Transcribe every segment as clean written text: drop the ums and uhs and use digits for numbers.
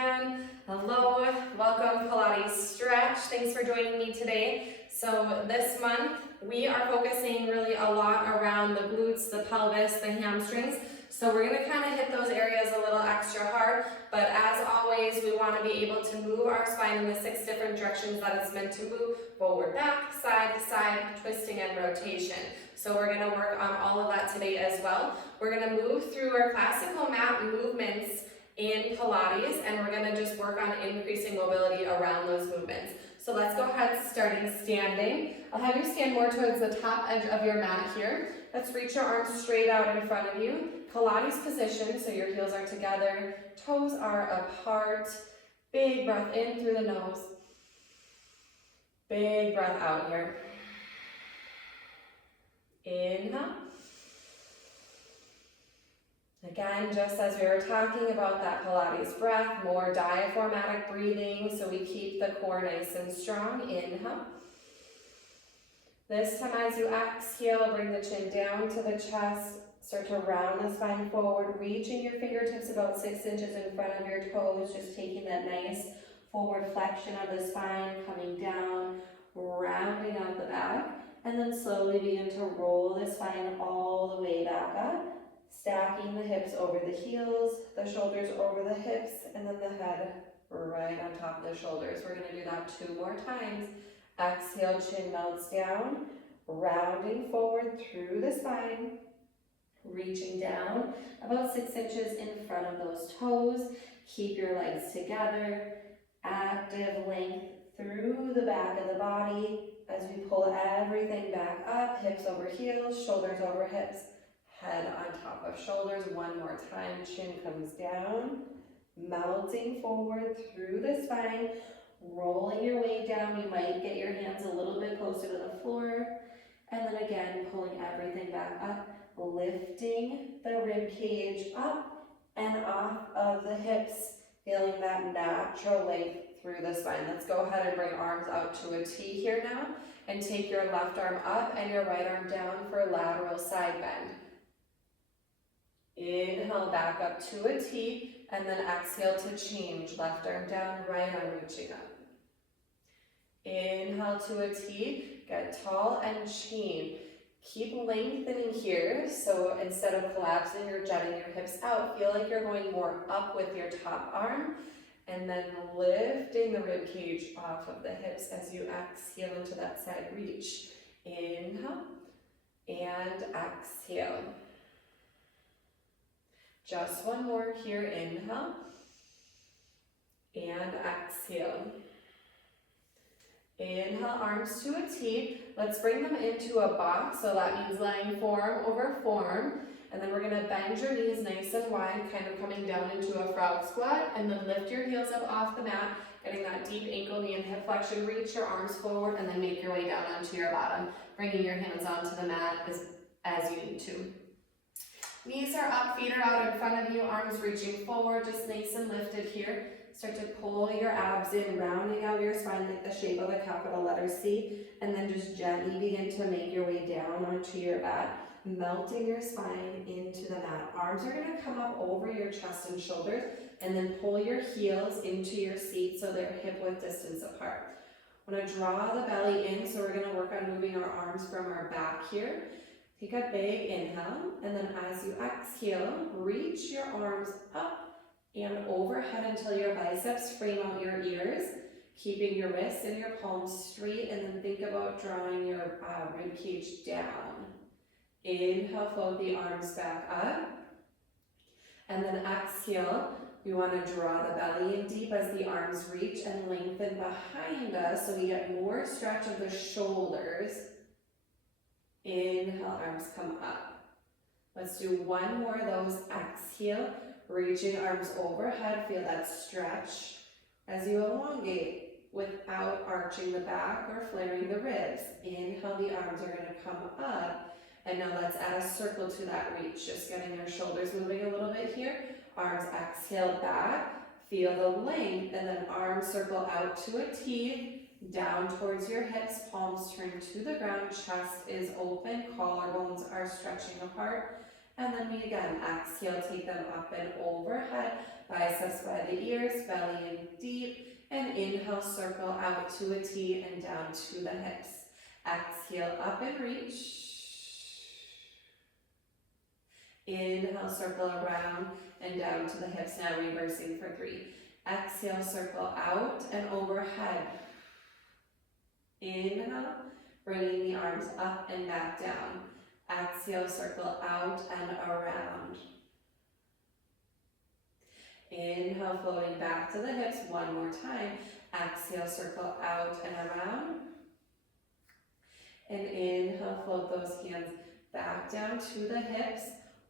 again. Hello, welcome Pilates Stretch. Thanks for joining me today. So this month we are focusing really a lot around the glutes, the pelvis, the hamstrings. So we're going to kind of hit those areas a little extra hard, but as always we want to be able to move our spine in the 6 different directions that it's meant to move: forward, back, side to side, twisting and rotation. So we're going to work on all of that today as well. We're going to move through our classical mat movements in Pilates, and we're going to just work on increasing mobility around those movements. So let's go ahead, starting standing. I'll have you stand more towards the top edge of your mat here. Let's reach your arms straight out in front of you. Pilates position, so your heels are together, toes are apart. Big breath in through the nose. Big breath out here. Inhale. Again, just as we were talking about that Pilates breath, more diaphragmatic breathing so we keep the core nice and strong. Inhale. This time as you exhale, bring the chin down to the chest. Start to round the spine forward, reaching your fingertips about 6 inches in front of your toes, just taking that nice forward flexion of the spine, coming down, rounding out the back, and then slowly begin to roll the spine all the way back up, stacking the hips over the heels, the shoulders over the hips, and then the head right on top of the shoulders. We're going to do that 2 more times. Exhale, chin melts down, rounding forward through the spine, reaching down about 6 inches in front of those toes. Keep your legs together, active length through the back of the body as we pull everything back up, hips over heels, shoulders over hips, head on top of shoulders. 1 more time, chin comes down, melting forward through the spine, rolling your way down. You might get your hands a little bit closer to the floor, and then again, pulling everything back up, lifting the rib cage up and off of the hips, feeling that natural length through the spine. Let's go ahead and bring arms out to a T here now, and take your left arm up and your right arm down for lateral side bend. Inhale, back up to a T, and then exhale to change. Left arm down, right arm reaching up. Inhale to a T, get tall and chain. Keep lengthening here, so instead of collapsing or jutting your hips out, feel like you're going more up with your top arm, and then lifting the rib cage off of the hips as you exhale into that side reach. Inhale and exhale. Just 1 more here. Inhale and exhale. Inhale, arms to a T. Let's bring them into a box, so that means lying forearm over forearm. And then we're going to bend your knees nice and wide, kind of coming down into a frog squat, and then lift your heels up off the mat, getting that deep ankle, knee, and hip flexion. Reach your arms forward, and then make your way down onto your bottom, bringing your hands onto the mat as you need to. Knees are up, feet are out in front of you, arms reaching forward, just nice and lifted here. Start to pull your abs in, rounding out your spine like the shape of a capital letter C, and then just gently begin to make your way down onto your mat, melting your spine into the mat. Arms are going to come up over your chest and shoulders, and then pull your heels into your seat so they're hip width distance apart. I'm going to draw the belly in, so we're going to work on moving our arms from our back here. Take a big inhale, and then as you exhale, reach your arms up and overhead until your biceps frame out your ears, keeping your wrists and your palms straight, and then think about drawing your rib cage down. Inhale, float the arms back up, and then exhale, we want to draw the belly in deep as the arms reach and lengthen behind us so we get more stretch of the shoulders. Inhale, arms come up. Let's do 1 more of those. Exhale, reaching arms overhead, feel that stretch as you elongate without arching the back or flaring the ribs. Inhale, the arms are going to come up, and now let's add a circle to that reach, just getting your shoulders moving a little bit here. Arms exhale back, feel the length, and then arms circle out to a T, down towards your hips, palms turn to the ground, chest is open, collarbones are stretching apart, And then we again exhale, take them up and overhead, biceps by the ears, belly in deep, and inhale, circle out to a T and down to the hips. Exhale, up and reach. Inhale, circle around and down to the hips, now reversing for 3. Exhale, circle out and overhead. Inhale, bringing the arms up and back down. Exhale, circle out and around. Inhale, floating back to the hips one more time. Exhale, circle out and around. And inhale, float those hands back down to the hips.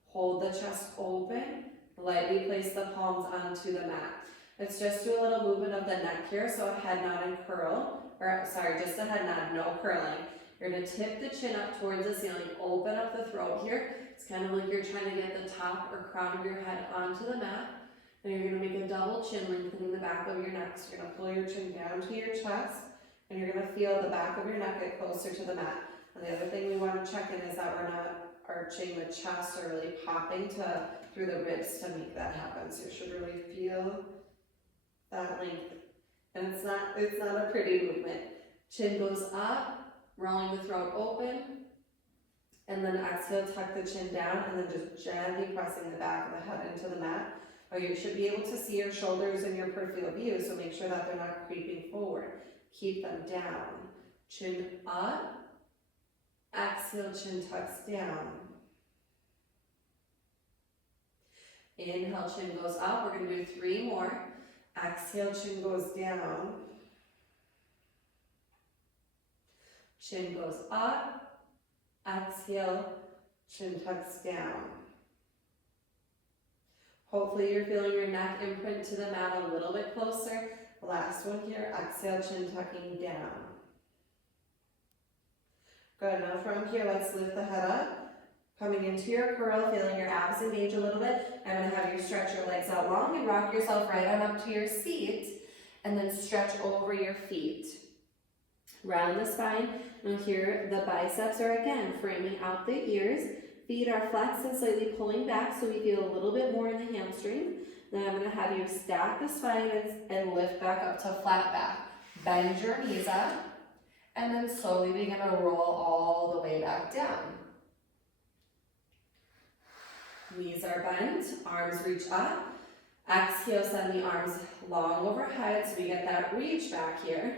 Hold the chest open. Lightly place the palms onto the mat. Let's just do a little movement of the neck here, so a head nod and curl. Or sorry, just a head nod, no curling. You're going to tip the chin up towards the ceiling, open up the throat here. It's kind of like you're trying to get the top or crown of your head onto the mat. And you're going to make a double chin, lengthening the back of your neck. So you're going to pull your chin down to your chest, and you're going to feel the back of your neck get closer to the mat. And the other thing we want to check in is that we're not arching the chest or really popping through the ribs to make that happen. So you should really feel that length. And it's not a pretty movement. Chin goes up, rolling the throat open, and then exhale, tuck the chin down, and then just gently pressing the back of the head into the mat. Or you should be able to see your shoulders in your peripheral view, so make sure that they're not creeping forward. Keep them down. Chin up, exhale, chin tucks down. Inhale, chin goes up. We're going to do 3 more. Exhale, chin goes down. Chin goes up. Exhale, chin tucks down. Hopefully you're feeling your neck imprint to the mat a little bit closer. Last one here. Exhale, chin tucking down. Good. Now from here, let's lift the head up. Coming into your curl, feeling your abs engage a little bit. I'm going to have you stretch your legs out long and rock yourself right on up to your seat. And then stretch over your feet. Round the spine. Now here, the biceps are again framing out the ears. Feet are flexed and slightly pulling back, so we feel a little bit more in the hamstring. Then I'm going to have you stack the spine and lift back up to flat back. Bend your knees up. And then slowly begin to roll all the way back down. Knees are bent, arms reach up. Exhale, send the arms long overhead so we get that reach back here.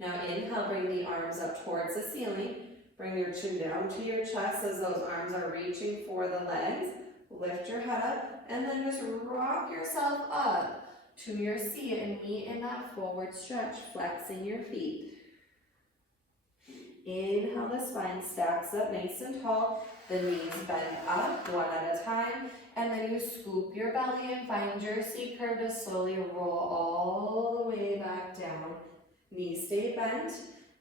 Now inhale, bring the arms up towards the ceiling. Bring your chin down to your chest as those arms are reaching for the legs. Lift your head up and then just rock yourself up to your seat and meet in that forward stretch, flexing your feet. Inhale, the spine stacks up nice and tall. The knees bend up one at a time. And then you scoop your belly and find your C curve to slowly roll all the way back down. Knees stay bent.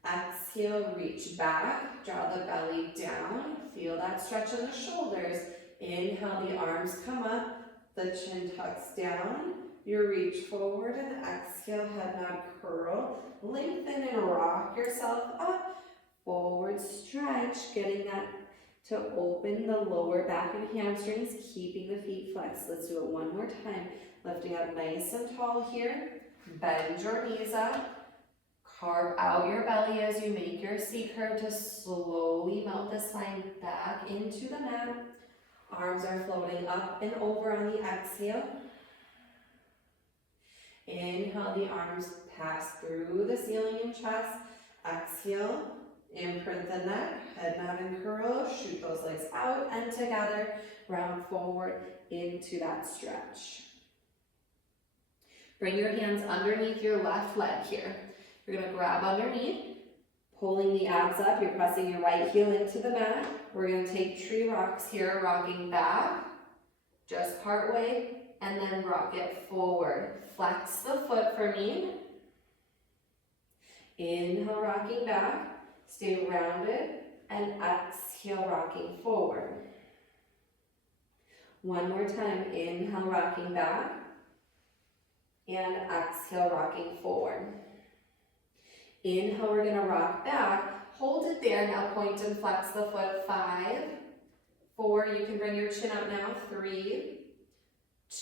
Exhale, reach back. Draw the belly down. Feel that stretch in the shoulders. Inhale, the arms come up. The chin tucks down. You reach forward and exhale, head nod, curl. Lengthen and rock yourself up. Forward stretch, getting that to open the lower back and hamstrings, keeping the feet flexed. Let's do it one more time. Lifting up nice and tall here. Bend your knees up. Carve out your belly as you make your C curve to slowly melt the spine back into the mat. Arms are floating up and over on the exhale. Inhale, the arms pass through the ceiling and chest. Exhale. Imprint the neck, head nod and curl, shoot those legs out and together, round forward into that stretch. Bring your hands underneath your left leg here. You're going to grab underneath, pulling the abs up, you're pressing your right heel into the mat. We're going to take tree rocks here, rocking back, just part way, and then rock it forward. Flex the foot for me. Inhale, rocking back. Stay rounded and exhale, rocking forward. One more time, inhale, rocking back and exhale, rocking forward. Inhale, we're going to rock back. Hold it there. Now point and flex the foot. 5, 4, you can bring your chin up now, 3,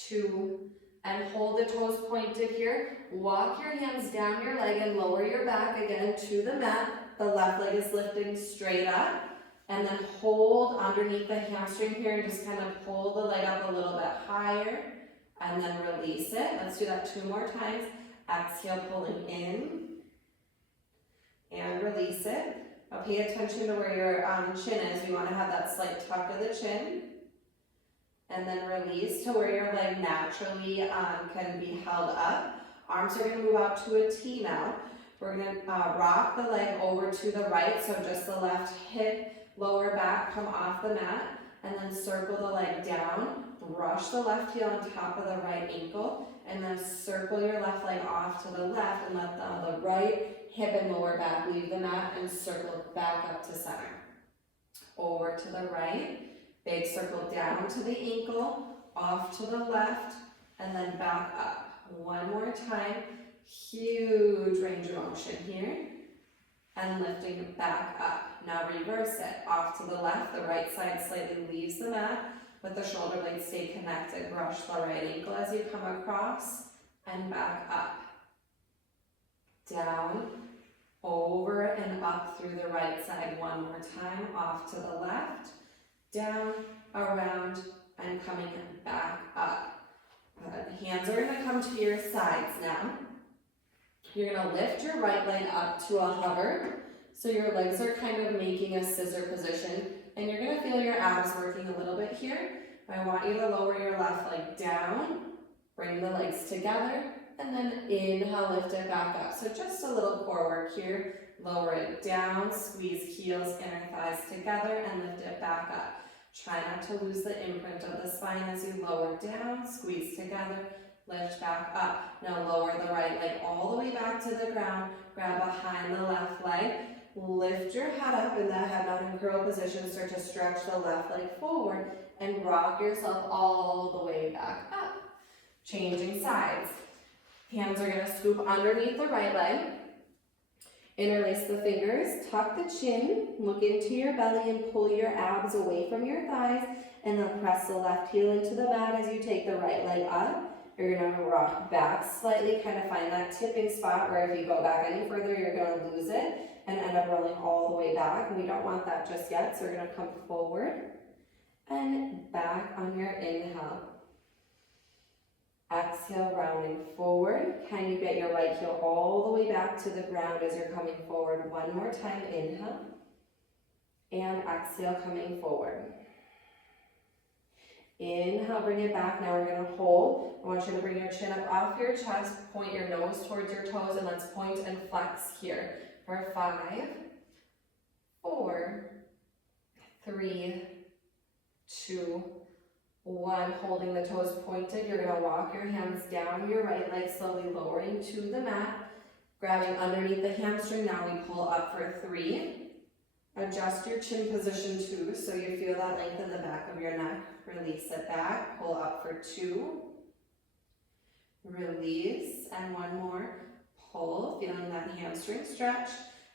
2, and hold the toes pointed here. Walk your hands down your leg and lower your back again to the mat. The left leg is lifting straight up. And then hold underneath the hamstring here and just kind of pull the leg up a little bit higher. And then release it. Let's do that 2 more times. Exhale, pulling in. And release it. Now pay attention to where your chin is. We want to have that slight tuck of the chin. And then release to where your leg naturally can be held up. Arms are going to move out to a T now. We're going to rock the leg over to the right, so just the left hip, lower back, come off the mat, and then circle the leg down. Brush the left heel on top of the right ankle, and then circle your left leg off to the left, and let the right hip and lower back leave the mat, and circle back up to center. Over to the right. Big circle down to the ankle, off to the left, and then back up. One more time. Huge range of motion here. And lifting it back up. Now reverse it. Off to the left, the right side slightly leaves the mat, but the shoulder blades stay connected. Brush the right ankle as you come across, and back up. Down, over and up through the right side. One more time. Off to the left. Down, around, and coming back up. Good. Hands are going to come to your sides now. You're going to lift your right leg up to a hover. So your legs are kind of making a scissor position. And you're going to feel your abs working a little bit here. I want you to lower your left leg down. Bring the legs together. And then inhale, lift it back up. So just a little core work here. Lower it down, squeeze heels, inner thighs together, and lift it back up. Try not to lose the imprint of the spine as you lower down, squeeze together, lift back up. Now lower the right leg all the way back to the ground, grab behind the left leg, lift your head up in that head nod and curl position, start to stretch the left leg forward, and rock yourself all the way back up. Changing sides. Hands are going to scoop underneath the right leg. Interlace the fingers, tuck the chin, look into your belly and pull your abs away from your thighs, and then press the left heel into the mat as you take the right leg up. You're going to rock back slightly, kind of find that tipping spot where if you go back any further, you're going to lose it and end up rolling all the way back. And we don't want that just yet, so we're going to come forward and back on your inhale. Exhale, rounding forward. Can you get your right heel all the way back to the ground as you're coming forward? One more time, inhale. And exhale, coming forward. Inhale, bring it back. Now we're going to hold. I want you to bring your chin up off your chest, point your nose towards your toes, and let's point and flex here. For 5, 4, 3, 2, 1, holding the toes pointed. You're going to walk your hands down your right leg, slowly lowering to the mat, grabbing underneath the hamstring. Now we pull up for 3. Adjust your chin position 2 so you feel that length in the back of your neck. Release it back, pull up for 2. Release, and 1 more. Pull, feeling that hamstring stretch,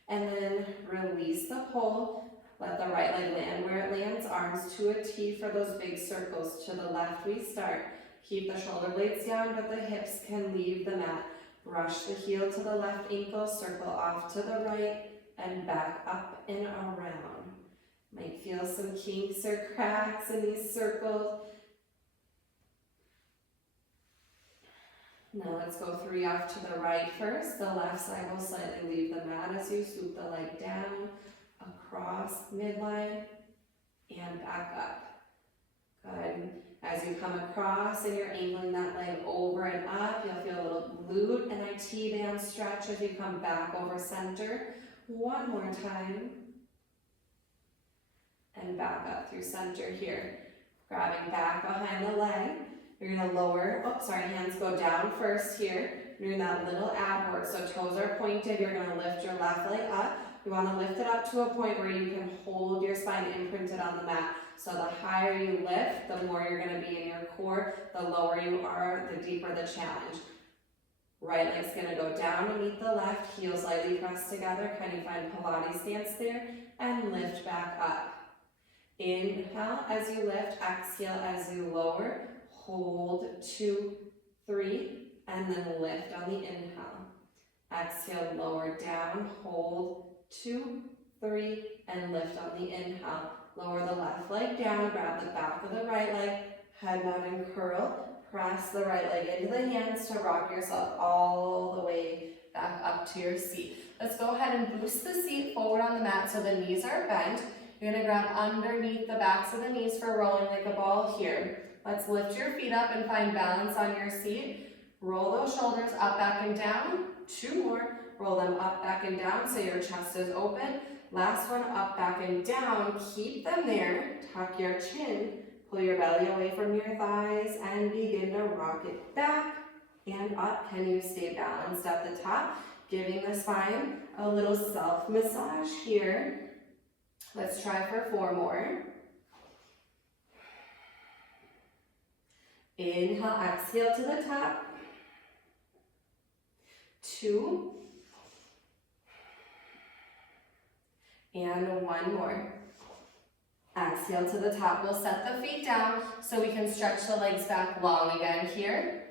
and then release the pull. Let the right leg land where it lands, arms to a T for those big circles. To the left we start. Keep the shoulder blades down, but the hips can leave the mat. Brush the heel to the left ankle, circle off to the right, and back up and around. Might feel some kinks or cracks in these circles. Now let's go 3 off to the right first. The left side will slightly leave the mat as you swoop the leg down, across midline, and back up. Good. As you come across and you're angling that leg over and up, you'll feel a little glute and IT band stretch as you come back over center. 1 more time. And back up through center here. Grabbing back behind the leg. You're going to lower, hands go down first here. You're doing that little ab work, so toes are pointed. You're going to lift your left leg up. You want to lift it up to a point where you can hold your spine imprinted on the mat. So the higher you lift, the more you're going to be in your core. The lower you are, the deeper the challenge. Right leg's going to go down to meet the left, heels lightly pressed together. Can you find Pilates stance there? And lift back up. Inhale as you lift, exhale as you lower. Hold 2, 3, and then lift on the inhale. Exhale, lower down, hold 2, 3, and lift on the inhale. Lower the left leg down, grab the back of the right leg, head down and curl. Press the right leg into the hands to rock yourself all the way back up to your seat. Let's go ahead and boost the seat forward on the mat so the knees are bent. You're gonna grab underneath the backs of the knees for rolling like a ball here. Let's lift your feet up and find balance on your seat. Roll those shoulders up, back, and down. 2 more. Roll them up, back, and down so your chest is open. Last one, up, back, and down. Keep them there. Tuck your chin. Pull your belly away from your thighs and begin to rock it back and up. Can you stay balanced at the top? Giving the spine a little self-massage here. Let's try for 4 more. Inhale, exhale to the top. 2. And 1 more. Exhale to the top. We'll set the feet down so we can stretch the legs back long again here.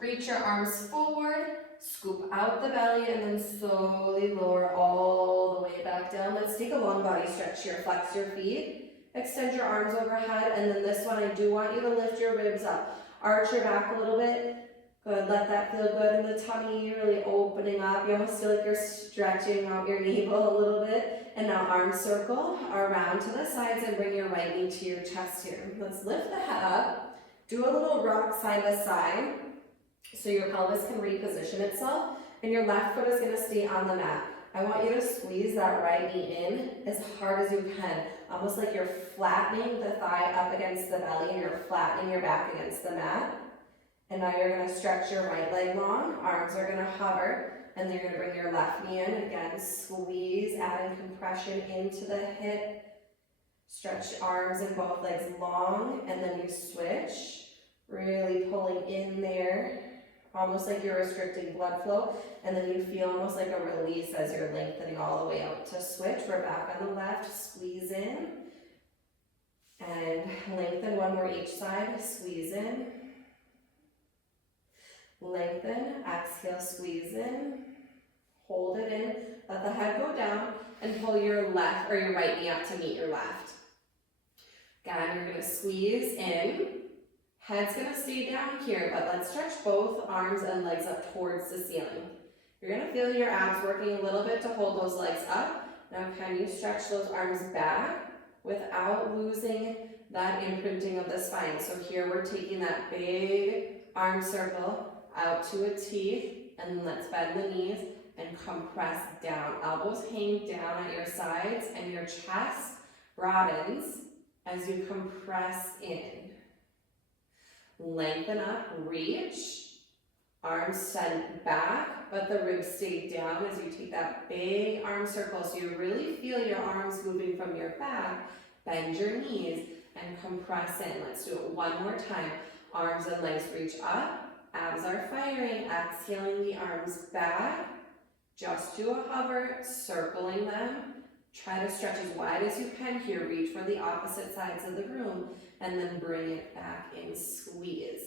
Reach your arms forward, scoop out the belly, and then slowly lower all the way back down. Let's take a long body stretch here. Flex your feet, extend your arms overhead, and then this one, I do want you to lift your ribs up. Arch your back a little bit. Good, let that feel good in the tummy, really opening up. You almost feel like you're stretching out your navel a little bit. And now arm circle around to the sides and bring your right knee to your chest here. Let's lift the head up. Do a little rock side to side so your pelvis can reposition itself. And your left foot is gonna stay on the mat. I want you to squeeze that right knee in as hard as you can. Almost like you're flattening the thigh up against the belly and you're flattening your back against the mat. And now you're gonna stretch your right leg long, arms are gonna hover, and then you're gonna bring your left knee in. Again, squeeze, adding compression into the hip. Stretch arms and both legs long, and then you switch. Really pulling in there, almost like you're restricting blood flow. And then you feel almost like a release as you're lengthening all the way out to switch. We're back on the left, squeeze in. And lengthen 1 more each side, squeeze in. Lengthen, exhale, squeeze in, hold it in, let the head go down, and pull your left or your right knee up to meet your left. Again, you're gonna squeeze in, head's gonna stay down here, but let's stretch both arms and legs up towards the ceiling. You're gonna feel your abs working a little bit to hold those legs up. Now can you stretch those arms back without losing that imprinting of the spine? So here we're taking that big arm circle out to a T, and let's bend the knees and compress down. Elbows hang down at your sides and your chest broadens as you compress in. Lengthen up, reach, arms send back, but the ribs stay down as you take that big arm circle so you really feel your arms moving from your back. Bend your knees and compress in. Let's do it 1 more time. Arms and legs reach up. Abs are firing, exhaling the arms back. Just do a hover, circling them. Try to stretch as wide as you can here. Reach for the opposite sides of the room and then bring it back in, squeeze.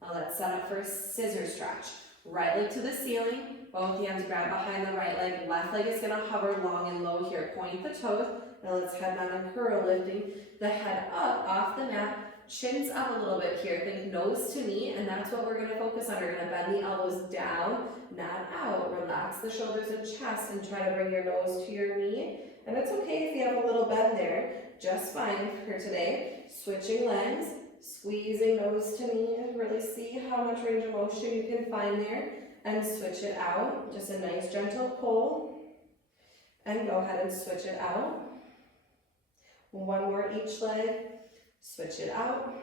Now let's set up for a scissor stretch. Right leg to the ceiling, both hands grab behind the right leg. Left leg is gonna hover long and low here. Point the toes. Now let's head down and curl, lifting the head up off the mat. Chins up a little bit here, think nose to knee, and that's what we're gonna focus on. We're gonna bend the elbows down, not out. Relax the shoulders and chest and try to bring your nose to your knee. And it's okay if you have a little bend there, just fine for today. Switching legs, squeezing nose to knee, really see how much range of motion you can find there, and switch it out. Just a nice gentle pull, and go ahead and switch it out. 1 more each leg. Switch it out.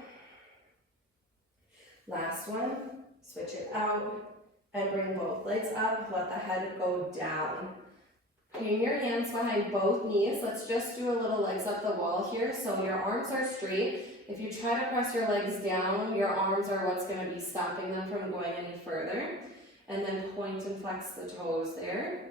Last one, switch it out, and bring both legs up, let the head go down. Bring your hands behind both knees. Let's just do a little legs up the wall here, so your arms are straight. If you try to press your legs down, your arms are what's gonna be stopping them from going any further. And then point and flex the toes there.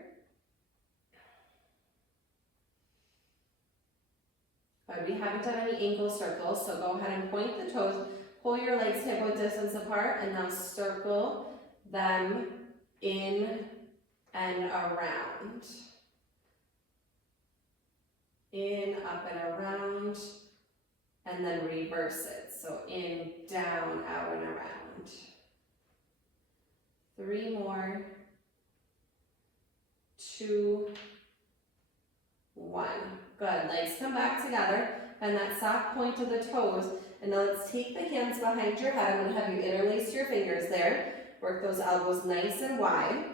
But we haven't done any ankle circles, so go ahead and point the toes, pull your legs hip width distance apart, and now circle them in and around. In, up and around, and then reverse it. So in, down, out and around. 3 more. 2, 1. Good. Legs come back together, and that soft point of the toes. And now let's take the hands behind your head. I'm going to have you interlace your fingers there. Work those elbows nice and wide.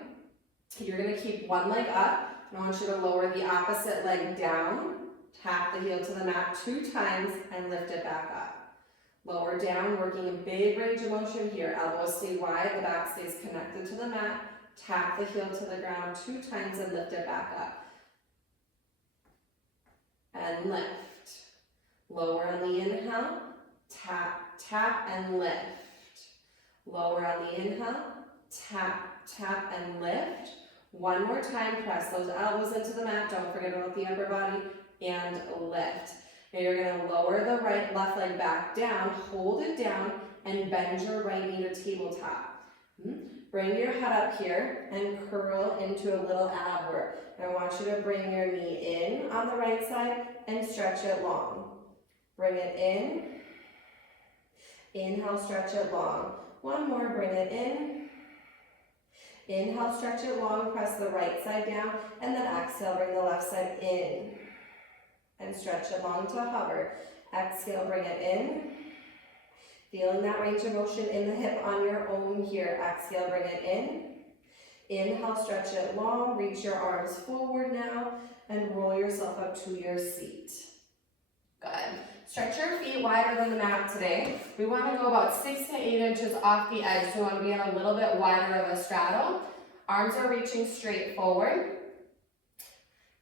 You're going to keep one leg up. I want you to lower the opposite leg down. Tap the heel to the mat 2 times and lift it back up. Lower down, working a big range of motion here. Elbows stay wide, the back stays connected to the mat. Tap the heel to the ground 2 times and lift it back up. And lift. Lower on the inhale, tap, tap, and lift. Lower on the inhale, tap, tap, and lift. One more time, press those elbows into the mat. Don't forget about the upper body, and lift. Now you're going to lower the left leg back down, hold it down, and bend your right knee to tabletop. Bring your head up here and curl into a little ab work. And I want you to bring your knee in on the right side and stretch it long. Bring it in. Inhale, stretch it long. One more, bring it in. Inhale, stretch it long, press the right side down, and then exhale, bring the left side in. And stretch it long to hover. Exhale, bring it in. Feeling that range of motion in the hip on your own here. Exhale, bring it in. Inhale, stretch it long. Reach your arms forward now and roll yourself up to your seat. Good. Stretch your feet wider than the mat today. We want to go about 6 to 8 inches off the edge, so we want to be in a little bit wider of a straddle. Arms are reaching straight forward.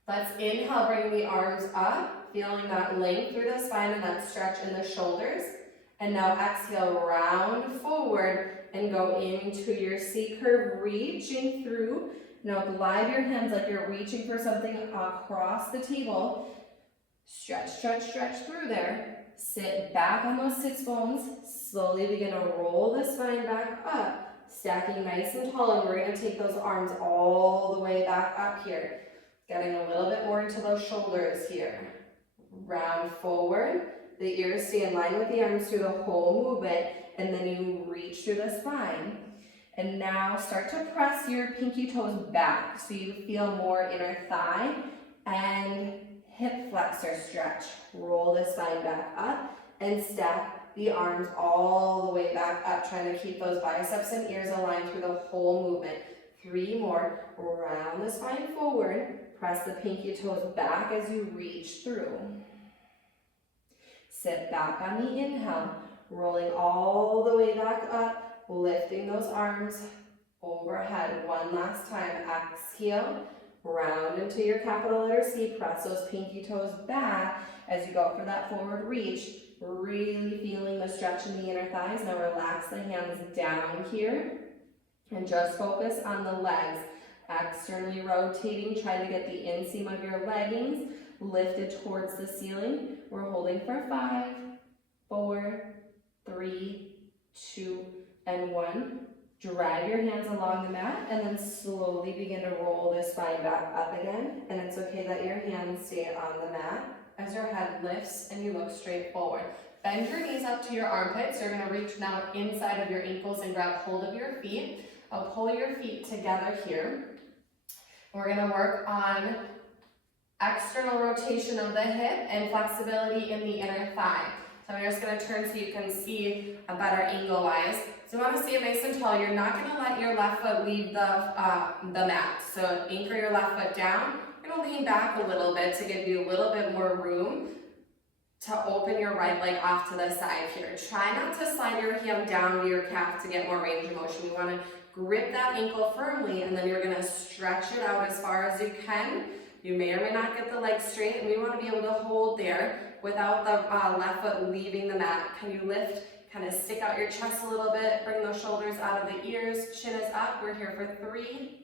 Let's inhale, bring the arms up, feeling that length through the spine and that stretch in the shoulders. And now exhale, round forward and go into your C curve, reaching through. Now glide your hands like you're reaching for something across the table. Stretch, stretch, stretch through there. Sit back on those sits bones. Slowly begin to roll the spine back up, stacking nice and tall. And we're going to take those arms all the way back up here. Getting a little bit more into those shoulders here. Round forward. The ears stay in line with the arms through the whole movement, and then you reach through the spine. And now start to press your pinky toes back so you feel more inner thigh and hip flexor stretch. Roll the spine back up and stack the arms all the way back up, trying to keep those biceps and ears aligned through the whole movement. 3 more. Round the spine forward. Press the pinky toes back as you reach through. Sit back on the inhale, rolling all the way back up, lifting those arms overhead. One last time. Exhale, round into your capital letter C. Press those pinky toes back as you go for that forward reach. Really feeling the stretch in the inner thighs. Now relax the hands down here and just focus on the legs. Externally rotating, try to get the inseam of your leggings lifted towards the ceiling. We're holding for 5, 4, 3, 2, and 1. Drag your hands along the mat and then slowly begin to roll the spine back up again. And it's okay that your hands stay on the mat as your head lifts and you look straight forward. Bend your knees up to your armpits. You're going to reach now inside of your ankles and grab hold of your feet. I'll pull your feet together here. We're going to work on external rotation of the hip and flexibility in the inner thigh. So I'm just going to turn so you can see a better angle-wise. So you want to see it nice and tall. You're not going to let your left foot leave the mat. So anchor your left foot down. You're going to lean back a little bit to give you a little bit more room to open your right leg off to the side here. Try not to slide your hand down to your calf to get more range of motion. We want to grip that ankle firmly, and then you're going to stretch it out as far as you can. You may or may not get the leg straight, and we want to be able to hold there without the left foot leaving the mat. Can you lift? Kind of stick out your chest a little bit. Bring those shoulders out of the ears. Chin is up. We're here for 3,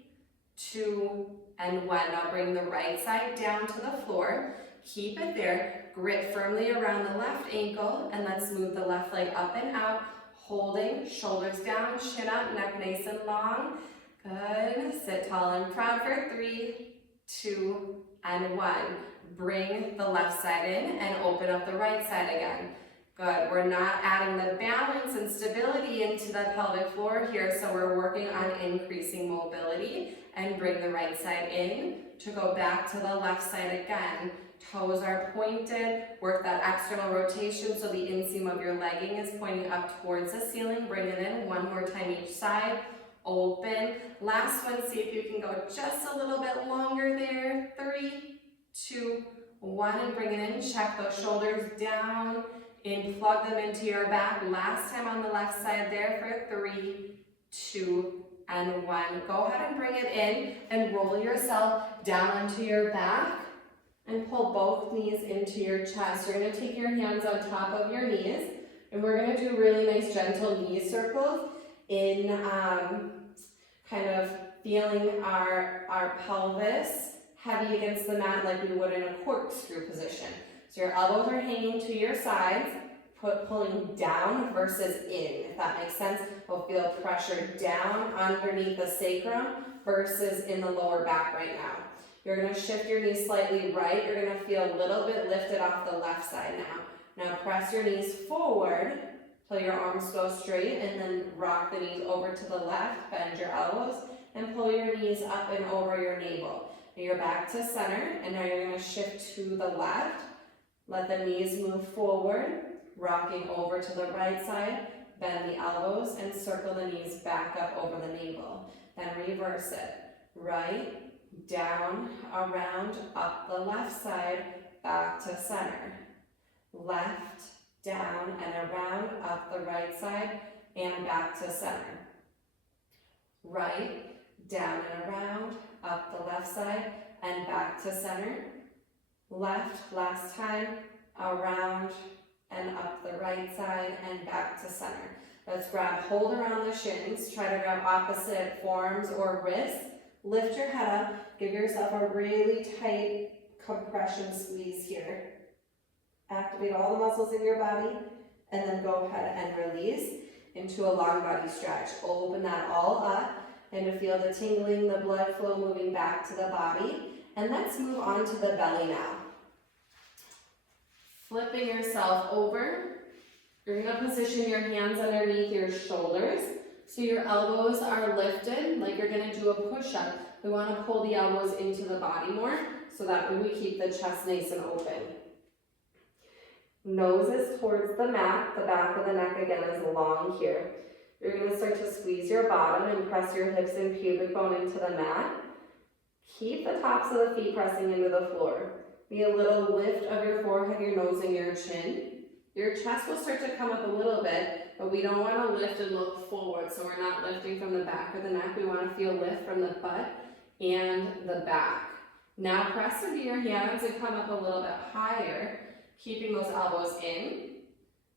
2, and 1. Now bring the right side down to the floor. Keep it there. Grip firmly around the left ankle, and let's move the left leg up and out, holding, shoulders down, chin up, neck nice and long. Good. Sit tall and proud for 3, 2, and 1. Bring the left side in and open up the right side again. Good. We're not adding the balance and stability into the pelvic floor here, so we're working on increasing mobility. And bring the right side in to go back to the left side again. Toes are pointed. Work that external rotation so the inseam of your legging is pointing up towards the ceiling. Bring it in one more time each side. Open. Last one, see if you can go just a little bit longer there. 3, 2, 1, and bring it in. Check those shoulders down and plug them into your back. Last time on the left side there for 3, 2, and 1. Go ahead and bring it in and roll yourself down onto your back and pull both knees into your chest. You're going to take your hands on top of your knees, and we're going to do really nice gentle knee circles in kind of feeling our pelvis heavy against the mat like we would in a corkscrew position. So your elbows are hanging to your sides, pulling down versus in, if that makes sense. We'll feel pressure down underneath the sacrum versus in the lower back right now. You're going to shift your knees slightly right. You're going to feel a little bit lifted off the left side now. Now press your knees forward till your arms go straight, and then rock the knees over to the left, bend your elbows, and pull your knees up and over your navel. Now you're back to center, and now you're going to shift to the left. Let the knees move forward, rocking over to the right side, bend the elbows, and circle the knees back up over the navel. Then reverse it. Right, down, around, up the left side, back to center. Left, down, and around, up the right side, and back to center. Right, down and around, up the left side, and back to center. Left, last time, around, and up the right side, and back to center. Let's grab hold around the shins. Try to grab opposite forearms or wrists. Lift your head up. Give yourself a really tight compression squeeze here. Activate all the muscles in your body, and then go ahead and release into a long body stretch. Open that all up, and to feel the tingling, the blood flow moving back to the body. And let's move on to the belly now. Flipping yourself over. You're going to position your hands underneath your shoulders so your elbows are lifted like you're going to do a push-up. We want to pull the elbows into the body more so that way we keep the chest nice and open. Nose is towards the mat. The back of the neck again is long here. You're going to start to squeeze your bottom and press your hips and pubic bone into the mat. Keep the tops of the feet pressing into the floor. Be a little lift of your forehead, your nose, and your chin. Your chest will start to come up a little bit, but we don't want to lift and look forward, so we're not lifting from the back of the neck. We want to feel lift from the butt and the back. Now press into your hands and come up a little bit higher, keeping those elbows in,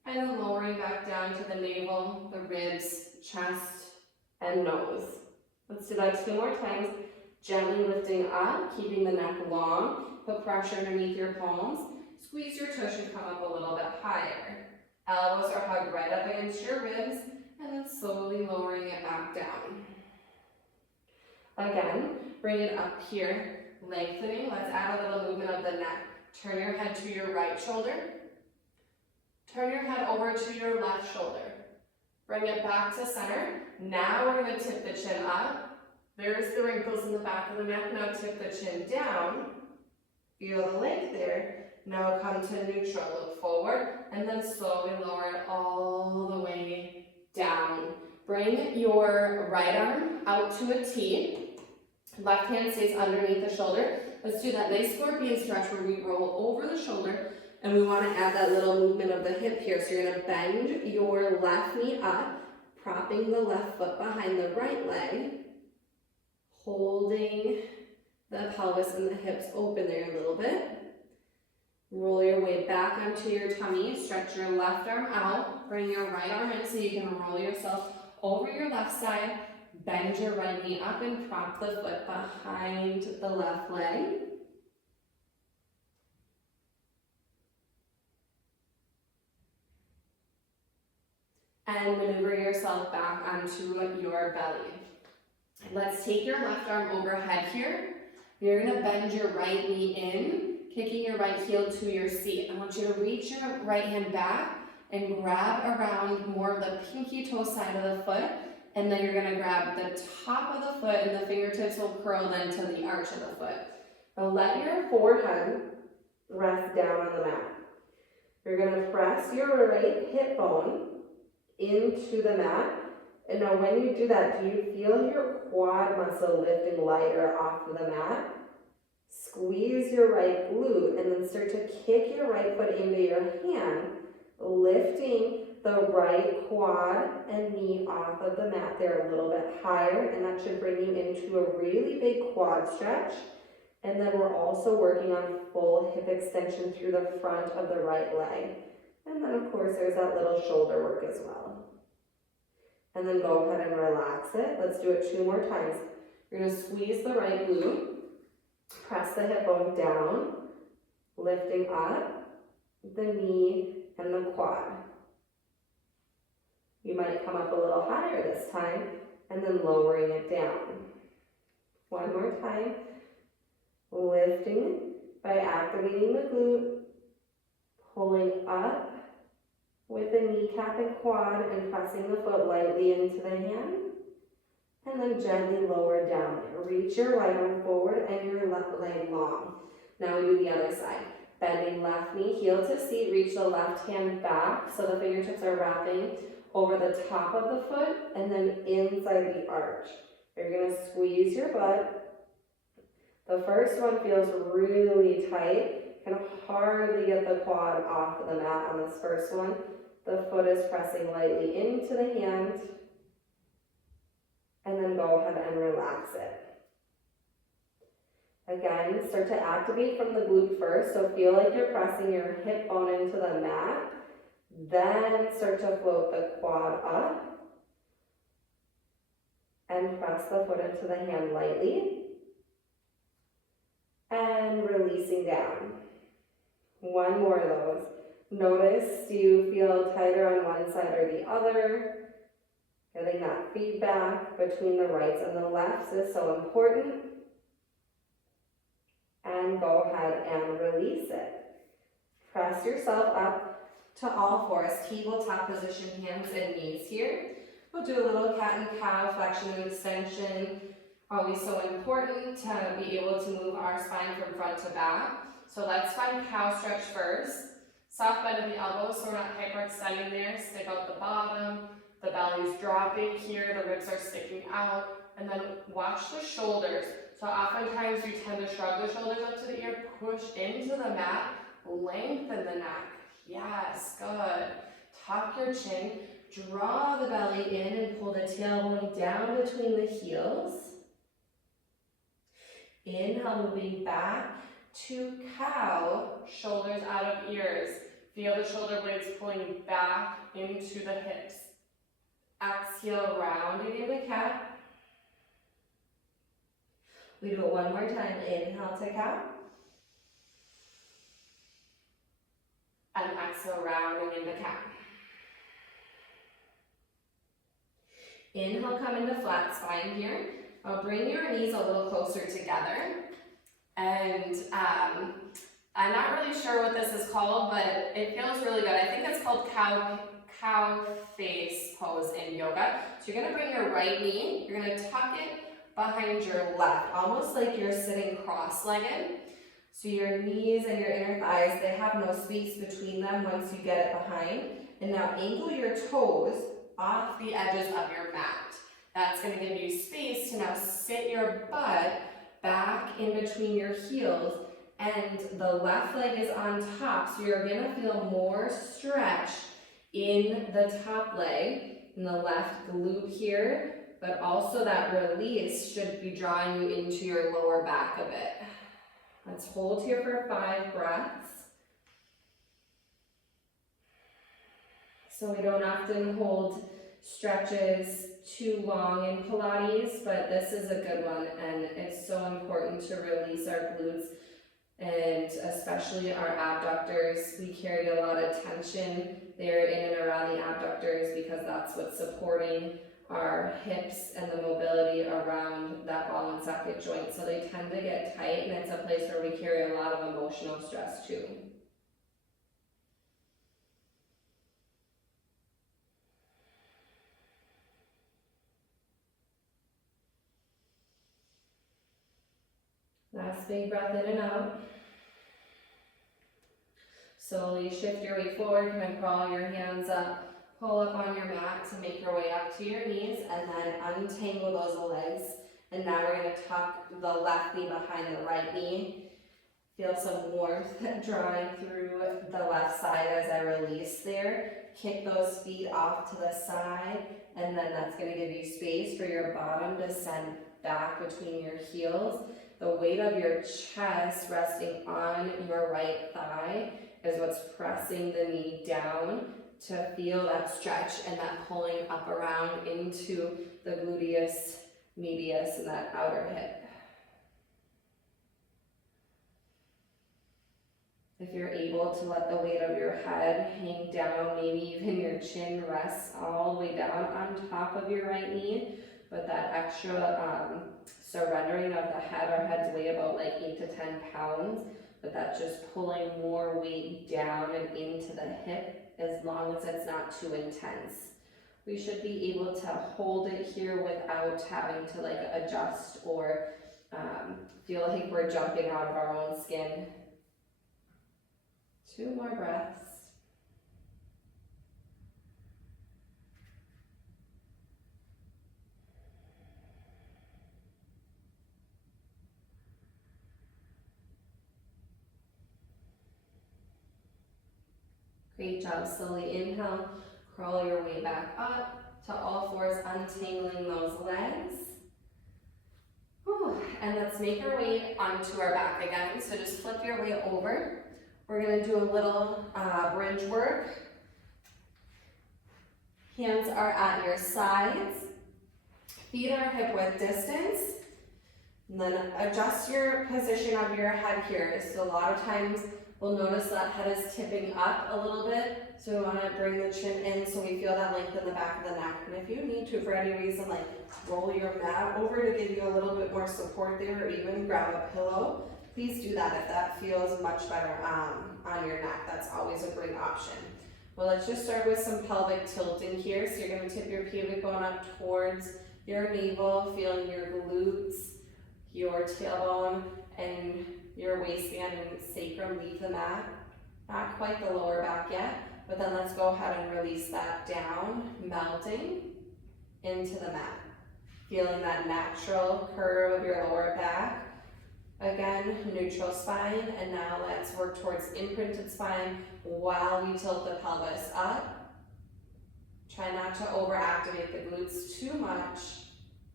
and then lowering back down to the navel, the ribs, chest, and nose. Let's do that 2 more times. Gently lifting up, keeping the neck long. Put pressure underneath your palms. Squeeze your tush and come up a little bit higher. Elbows are hugged right up against your ribs, and then slowly lowering it back down. Again, bring it up here, lengthening. Let's add a little movement of the neck. Turn your head to your right shoulder. Turn your head over to your left shoulder. Bring it back to center. Now we're going to tip the chin up. There's the wrinkles in the back of the neck. Now tip the chin down. Feel the length there. Now come to neutral. Look forward and then slowly lower it all the way down. Bring your right arm out to a T. Left hand stays underneath the shoulder. Let's do that nice scorpion stretch where we roll over the shoulder, and we want to add that little movement of the hip here. So you're going to bend your left knee up, propping the left foot behind the right leg, holding the pelvis and the hips open there a little bit. Roll your way back onto your tummy. Stretch your left arm out. Bring your right arm in so you can roll yourself over your left side. Bend your right knee up and prop the foot behind the left leg. and maneuver yourself back onto your belly. Let's take your left arm overhead here. You're gonna bend your right knee in, kicking your right heel to your seat. I want you to reach your right hand back and grab around more of the pinky toe side of the foot, and then you're gonna grab the top of the foot and the fingertips will curl then to the arch of the foot. Now let your forehead rest down on the mat. You're gonna press your right hip bone into the mat. And now when you do that, do you feel your quad muscle lifting lighter off of the mat? Squeeze your right glute and then start to kick your right foot into your hand, lifting the right quad and knee off of the mat there a little bit higher, and that should bring you into a really big quad stretch. And then we're also working on full hip extension through the front of the right leg. And then of course there's that little shoulder work as well. And then go ahead and relax it. Let's do it 2 more times. You're gonna squeeze the right glute, press the hip bone down, lifting up the knee and the quad. You might come up a little higher this time, and then lowering it down. 1 more time. Lifting by activating the glute, pulling up with the kneecap and quad and pressing the foot lightly into the hand, and then gently lower down there. Reach your right arm forward and your left leg long. Now we do the other side. Bending left knee, heel to seat, reach the left hand back so the fingertips are wrapping over the top of the foot and then inside the arch. You're gonna squeeze your butt. The first one feels really tight. You can hardly get the quad off of the mat on this first one. The foot is pressing lightly into the hand. And then go ahead and relax it. Again, start to activate from the glute first. So feel like you're pressing your hip bone into the mat. Then start to float the quad up. And press the foot into the hand lightly. And releasing down. 1 more of those. Notice, do you feel tighter on one side or the other? Getting that feedback between the rights and the lefts is so important. And go ahead and release it. Press yourself up to all fours. Tabletop position, hands and knees here. We'll do a little cat and cow, flexion and extension. Always so important to be able to move our spine from front to back. So let's find cow stretch first. Soft bend of the elbows so we're not hyperextending there. Stick out the bottom. The belly's dropping here. The ribs are sticking out. And then watch the shoulders. So oftentimes you tend to shrug the shoulders up to the ear, push into the mat, lengthen the neck. Yes, good. Tuck your chin. Draw the belly in and pull the tailbone down between the heels. Inhale, moving back to cow, shoulders out of ears. Feel the shoulder blades pulling back into the hips. Exhale, rounding into cat. We do it 1 more time. Inhale to cow. And exhale, rounding into cat. Inhale, come into flat spine here. Now bring your knees a little closer together. And I'm not really sure what this is called, but it feels really good. I think it's called cow face pose in yoga. So you're gonna bring your right knee, you're gonna tuck it behind your left, almost like you're sitting cross-legged. So your knees and your inner thighs, they have no space between them once you get it behind. And now angle your toes off the edges of your mat. That's going to give you space to now sit your butt back in between your heels, and the left leg is on top, so you're going to feel more stretch in the top leg, in the left glute here, but also that release should be drawing you into your lower back a bit. Let's hold here for 5 breaths. So we don't often hold stretches too long in Pilates, but this is a good one, and it's so important to release our glutes and especially our abductors. We carry a lot of tension there in and around the abductors because that's what's supporting our hips and the mobility around that ball and socket joint. So they tend to get tight, and it's a place where we carry a lot of emotional stress too. Last big breath in and out. Slowly shift your weight forward. Kind of crawl your hands up, pull up on your mat to make your way up to your knees, and then untangle those legs. And now we're going to tuck the left knee behind the right knee. Feel some warmth drawing through the left side as I release there. Kick those feet off to the side, and then that's going to give you space for your bottom to send back between your heels. The weight of your chest resting on your right thigh is what's pressing the knee down to feel that stretch and that pulling up around into the gluteus medius and that outer hip. If you're able to let the weight of your head hang down, maybe even your chin rests all the way down on top of your right knee, but that extra surrendering of the head, our heads weigh about like 8 to 10 pounds, but that's just pulling more weight down and into the hip as long as it's not too intense. We should be able to hold it here without having to like adjust or feel like we're jumping out of our own skin. 2 more breaths. Great job. Slowly inhale, crawl your way back up to all fours, untangling those legs. Whew. And let's make our way onto our back again. So just flip your way over. We're going to do a little bridge work. Hands are at your sides. Feet are hip width distance. And then adjust your position of your head here. So a lot of times we'll notice that head is tipping up a little bit. So we want to bring the chin in so we feel that length in the back of the neck. And if you need to, for any reason, like roll your mat over to give you a little bit more support there, or even grab a pillow, please do that if that feels much better on your neck. That's always a great option. Well, let's just start with some pelvic tilting here. So you're going to tip your pubic bone up towards your navel, feeling your glutes, your tailbone, and your waistband and sacrum leave the mat. Not quite the lower back yet, but then let's go ahead and release that down, melting into the mat. Feeling that natural curve of your lower back. Again, neutral spine, and now let's work towards imprinted spine while we tilt the pelvis up. Try not to overactivate the glutes too much,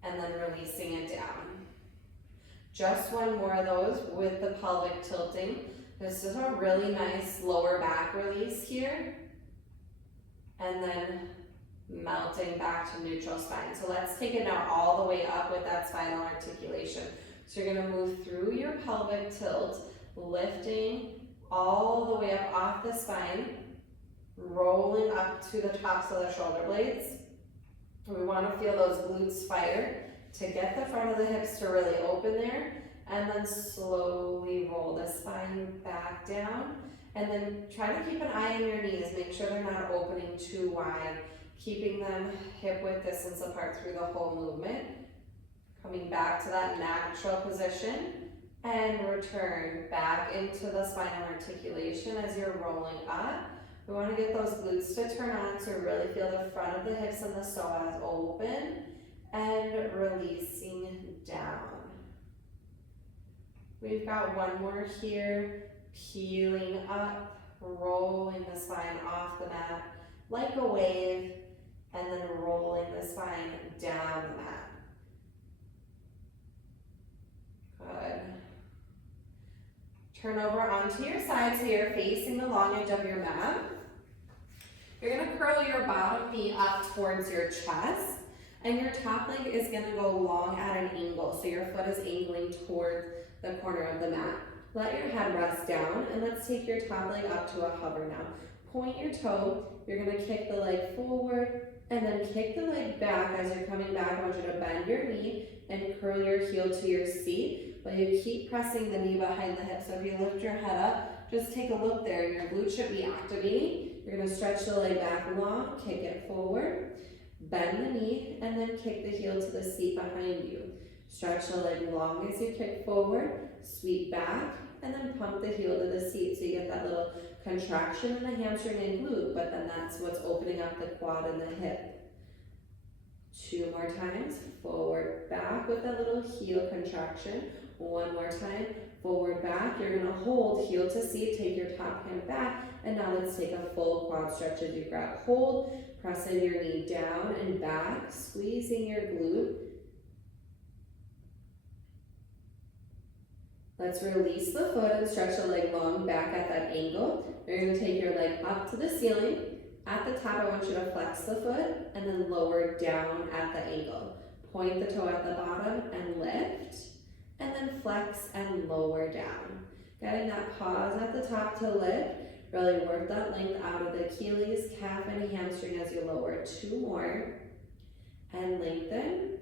and then releasing it down. Just one more of those with the pelvic tilting. This is a really nice lower back release here. And then melting back to neutral spine. So let's take it now all the way up with that spinal articulation. So you're going to move through your pelvic tilt, lifting all the way up off the spine, rolling up to the tops of the shoulder blades. We want to feel those glutes fire to get the front of the hips to really open there, and then slowly roll the spine back down. And then try to keep an eye on your knees. Make sure they're not opening too wide, keeping them hip width distance apart through the whole movement. Coming back to that natural position and return back into the spinal articulation as you're rolling up. We want to get those glutes to turn on so really feel the front of the hips and the psoas open and releasing down. We've got one more here, peeling up, rolling the spine off the mat like a wave, and then rolling the spine down the mat. Good. Turn over onto your side so you're facing the long edge of your mat. You're going to curl your bottom knee up towards your chest, and your top leg is going to go long at an angle, so your foot is angling towards the corner of the mat. Let your head rest down, and let's take your top leg up to a hover now. Point your toe, you're gonna kick the leg forward, and then kick the leg back. As you're coming back, I want you to bend your knee and curl your heel to your seat, but you keep pressing the knee behind the hip. So if you lift your head up, just take a look there. Your glute should be activating. You're gonna stretch the leg back long, kick it forward, bend the knee, and then kick the heel to the seat behind you. Stretch the leg long as you kick forward, sweep back, and then pump the heel to the seat so you get that little contraction in the hamstring and glute, but then that's what's opening up the quad and the hip. 2 more times, forward, back with that little heel contraction. 1 more time, forward, back. You're gonna hold heel to seat, take your top hand back, and now let's take a full quad stretch as you grab hold, pressing your knee down and back, squeezing your glute. Let's release the foot and stretch the leg long back at that angle. You're going to take your leg up to the ceiling. At the top, I want you to flex the foot and then lower down at the ankle. Point the toe at the bottom and lift, and then flex and lower down. Getting that pause at the top to lift. Really work that length out of the Achilles, calf, and hamstring as you lower. 2 more. And lengthen.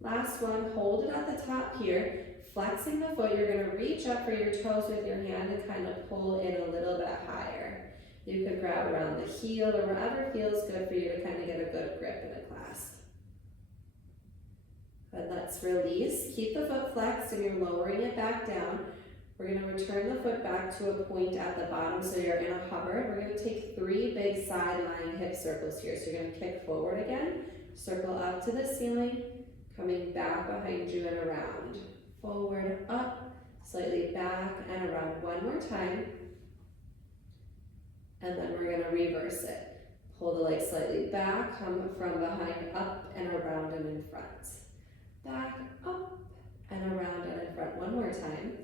Last one, hold it at the top here. Flexing the foot, you're going to reach up for your toes with your hand and kind of pull in a little bit higher. You could grab around the heel or wherever feels good for you to kind of get a good grip in a clasp. But let's release. Keep the foot flexed and you're lowering it back down. We're going to return the foot back to a point at the bottom so you're in a hover. We're going to take 3 big side lying hip circles here. So you're going to kick forward again, circle up to the ceiling, coming back behind you and around. Forward, up, slightly back, and around. 1 more time. And then we're going to reverse it. Pull the leg slightly back, come from behind, up, and around and in front. Back, up, and around and in front. 1 more time.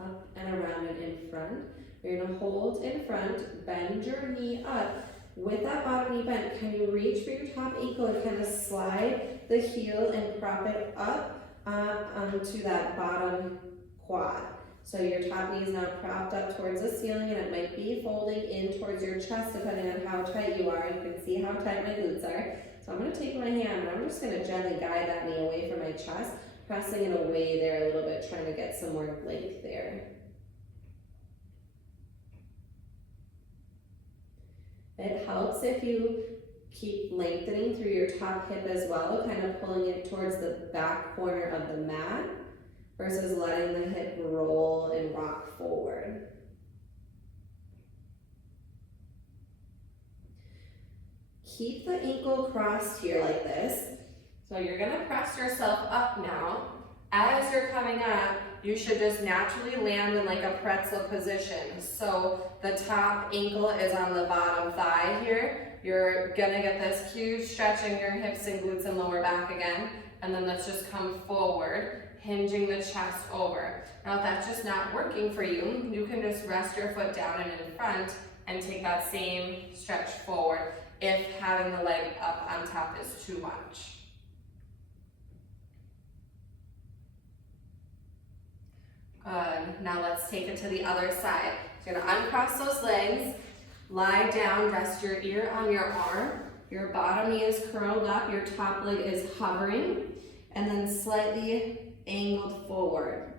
Up and around and in front. You're going to hold in front, bend your knee up. With that bottom knee bent, can you reach for your top ankle and kind of slide the heel and prop it up onto that bottom quad. So your top knee is now propped up towards the ceiling and it might be folding in towards your chest depending on how tight you are. You can see how tight my glutes are. So I'm going to take my hand and I'm just going to gently guide that knee away from my chest, pressing it away there a little bit, trying to get some more length there. It helps if you keep lengthening through your top hip as well, kind of pulling it towards the back corner of the mat versus letting the hip roll and rock forward. Keep the ankle crossed here like this. So you're gonna press yourself up now. As you're coming up, you should just naturally land in like a pretzel position. So the top ankle is on the bottom thigh here. You're gonna get this huge stretch in your hips and glutes and lower back again. And then let's just come forward, hinging the chest over. Now if that's just not working for you, you can just rest your foot down and in front and take that same stretch forward if having the leg up on top is too much. Good. Now let's take it to the other side. You're gonna uncross those legs, lie down, rest your ear on your arm. Your bottom knee is curled up, your top leg is hovering, and then slightly angled forward.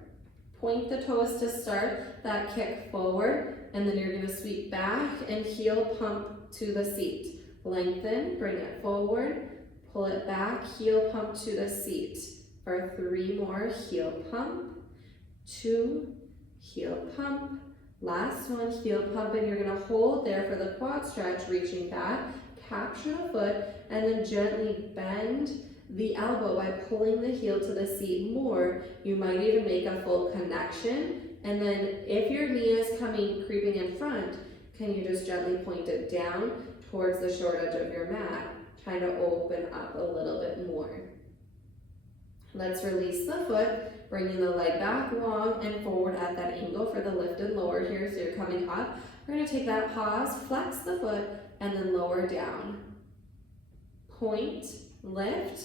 Point the toes to start that kick forward, and then you're gonna sweep back and heel pump to the seat. Lengthen, bring it forward, pull it back, heel pump to the seat. For 3 more, heel pump. 2, heel pump. Last one, heel pump, and you're gonna hold there for the quad stretch, reaching back, capture the foot, and then gently bend the elbow by pulling the heel to the seat more. You might even make a full connection, and then if your knee is creeping in front, can you just gently point it down towards the short edge of your mat, trying to open up a little bit more. Let's release the foot, bringing the leg back long and forward at that angle for the lift and lower here. So you're coming up. We're going to take that pause, flex the foot, and then lower down. Point, lift,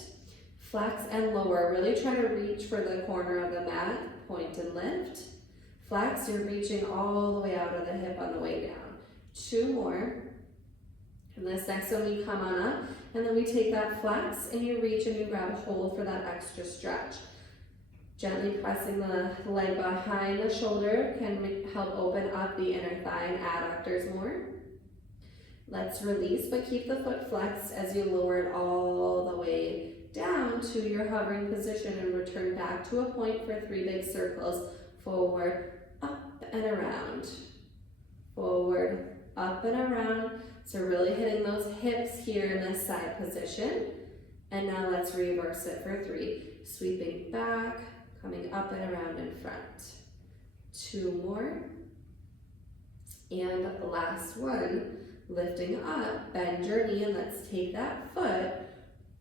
flex, and lower. Really try to reach for the corner of the mat. Point and lift, Flex, you're reaching all the way out of the hip on the way down. 2 more. And this next one, we come on up, and then we take that flex, and you reach and you grab a hold for that extra stretch. Gently pressing the leg behind the shoulder can help open up the inner thigh and adductors more. Let's release, but keep the foot flexed as you lower it all the way down to your hovering position and return back to a point for 3 big circles. Forward, up and around. Forward, up and around. So really hitting those hips here in this side position. And now let's reverse it for 3. Sweeping back, coming up and around in front. 2 more. And last one. Lifting up, bend your knee, and let's take that foot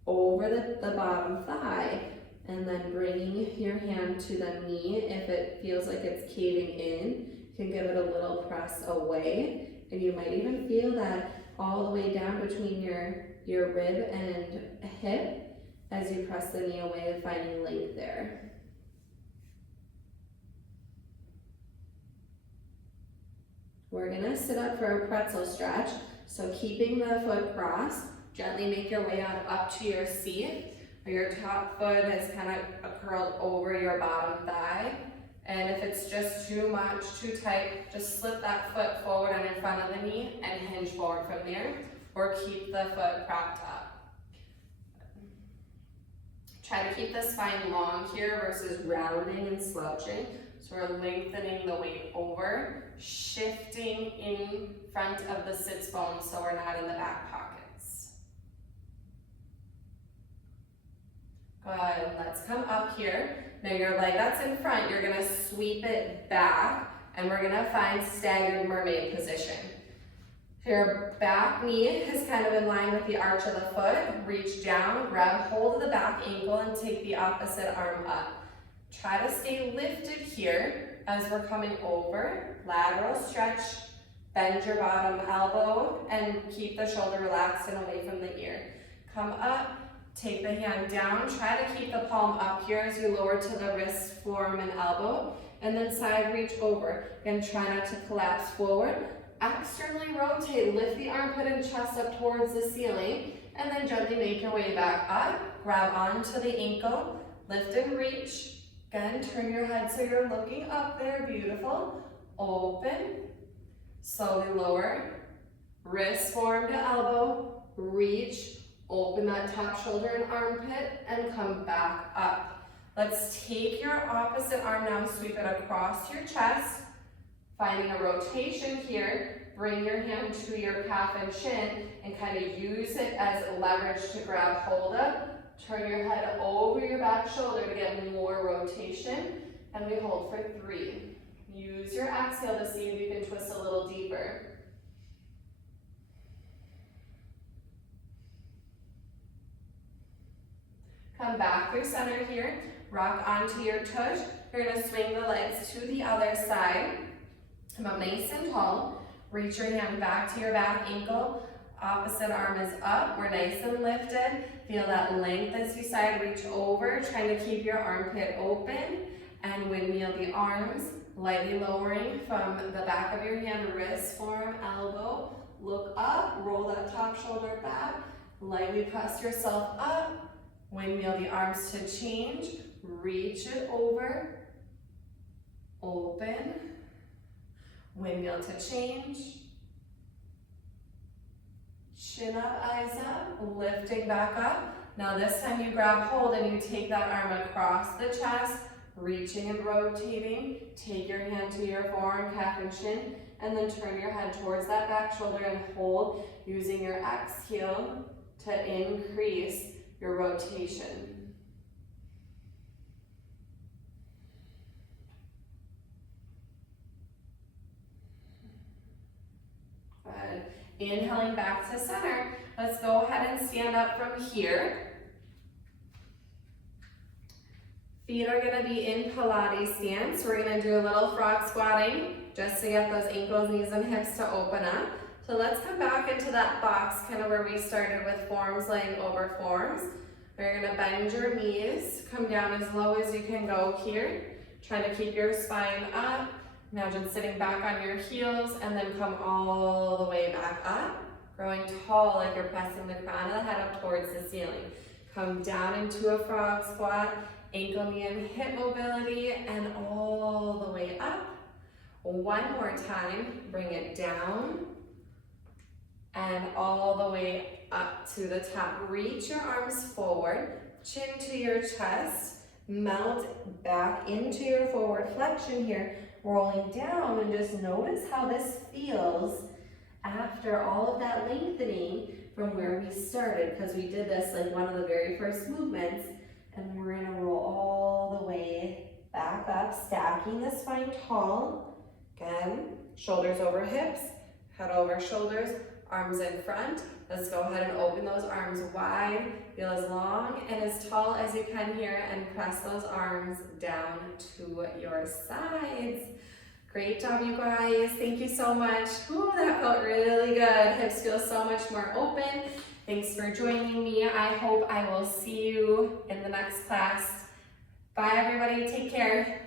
over the bottom thigh, and then bringing your hand to the knee. If it feels like it's caving in, you can give it a little press away, and you might even feel that all the way down between your rib and hip as you press the knee away, finding length there. We're gonna sit up for a pretzel stretch. So keeping the foot crossed, gently make your way up to your seat, where your top foot is kind of curled over your bottom thigh. And if it's just too much, too tight, just slip that foot forward and in front of the knee and hinge forward from there, or keep the foot propped up. Try to keep the spine long here versus rounding and slouching. So we're lengthening the weight over, shifting in front of the sits bone so we're not in the back pockets. Good, let's come up here. Now your leg that's in front, you're gonna sweep it back, and we're gonna find staggered mermaid position. Your back knee is kind of in line with the arch of the foot. Reach down, grab hold of the back ankle, and take the opposite arm up. Try to stay lifted here as we're coming over. Lateral stretch, bend your bottom elbow, and keep the shoulder relaxed and away from the ear. Come up, take the hand down. Try to keep the palm up here as you lower to the wrist, forearm, and elbow. And then side reach over. Again, try not to collapse forward. Externally rotate, lift the armpit and chest up towards the ceiling. And then gently make your way back up. Grab onto the ankle, lift and reach. Again, turn your head so you're looking up there, beautiful. Open, slowly lower, wrist, forearm to elbow, reach, open that top shoulder and armpit, and come back up. Let's take your opposite arm now, sweep it across your chest, finding a rotation here. Bring your hand to your calf and shin, and kind of use it as leverage to grab hold of. Turn your head over your back shoulder to get more rotation, and we hold for 3. Use your exhale to see if you can twist a little deeper. Come back through center here, rock onto your tush. You're gonna swing the legs to the other side. Come up nice and tall. Reach your hand back to your back ankle. Opposite arm is up, we're nice and lifted. Feel that length as you side reach over, trying to keep your armpit open, and windmill the arms, lightly lowering from the back of your hand, wrist, forearm, elbow. Look up, roll that top shoulder back, lightly press yourself up, windmill the arms to change, reach it over, open, windmill to change. Chin up, eyes up, lifting back up. Now this time you grab hold and you take that arm across the chest, reaching and rotating. Take your hand to your forearm, calf, and shin, and then turn your head towards that back shoulder and hold, using your exhale to increase your rotation. Good. Inhaling back to center. Let's go ahead and stand up from here. Feet are going to be in Pilates stance. We're going to do a little frog squatting just to get those ankles, knees, and hips to open up. So let's come back into that box, kind of where we started with forearms laying over forearms. We're going to bend your knees, come down as low as you can go here. Try to keep your spine up. Imagine sitting back on your heels and then come all the way back up, growing tall like you're pressing the crown of the head up towards the ceiling. Come down into a frog squat, ankle, knee, and hip mobility, and all the way up. One more time, bring it down, and all the way up to the top. Reach your arms forward, chin to your chest, melt back into your forward flexion here, rolling down, and just notice how this feels after all of that lengthening from where we started, because we did this like one of the very first movements, and we're gonna roll all the way back up, stacking the spine tall. Again, shoulders over hips, head over shoulders, arms in front. Let's go ahead and open those arms wide, feel as long and as tall as you can here, and press those arms down to your sides. Great job, you guys. Thank you so much. Ooh, that felt really good. Hips feel so much more open. Thanks for joining me. I hope I will see you in the next class. Bye, everybody. Take care.